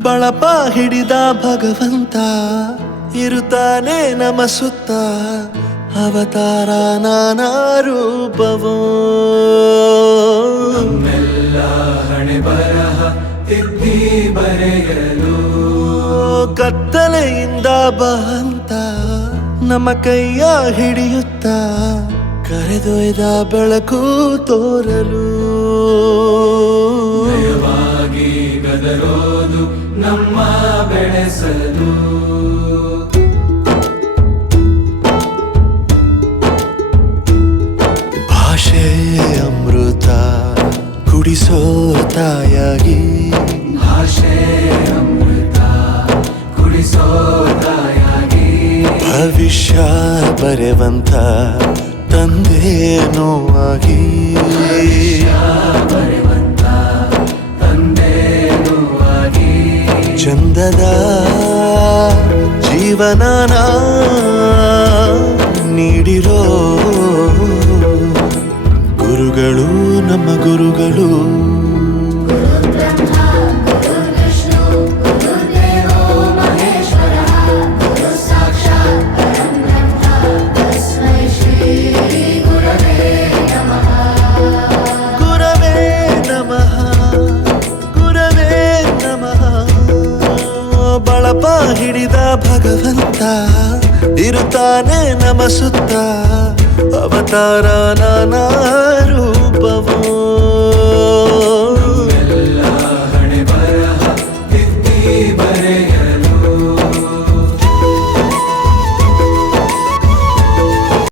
ಬಳಪ ಹಿಡಿದ ಭಗವಂತ ಇರುತ್ತಾನೆ ನಮ ಸುತ್ತ ಅವತಾರ ನಾನಾ ರೂಪವೋ ನಮ್ಮೆಲ್ಲ ಹಣೆ ಬರಹ ತಿದ್ದಿ ಬರೆಯಲು ಕತ್ತಲೆಯಿಂದ ಬಂತ ನಮ್ಮ ಕೈಯ ಹಿಡಿಯುತ್ತ ಕರೆದೊಯ್ದ ಬೆಳಕು ತೋರಲು ನಯವಾಗಿ ಗದರೋದು ನಮ್ಮ ಬೆಳೆಸಲು ಭಾಷೆ ಅಮೃತ ಕುಡಿಸೋ ತಾಯಾಗಿ ಭಾಷೆ ಅಮೃತ ಕುಡಿಸೋ ತಾಯಾಗಿ ಭವಿಷ್ಯ ಬರೆವಂತ ತಂದೇನೋ ಆಗಿ ಬರೆವಂತ ತಂದೇನೂ ಆಗಿ ಚಂದದ ಜೀವನನ ನೀಡಿರೋ ಗುರುಗಳು ನಮ್ಮ ಗುರುಗಳು ಗುರವೇ ನಮಃ ಗುರವೇ ನಮಃ ಬಳಪ ಹಿಡಿದ ಭಗವಂತ ಇರುತ್ತಾನೆ ನಮ ಸುತ್ತ ಅವತಾರ ನಾನಾ ರೂಪವ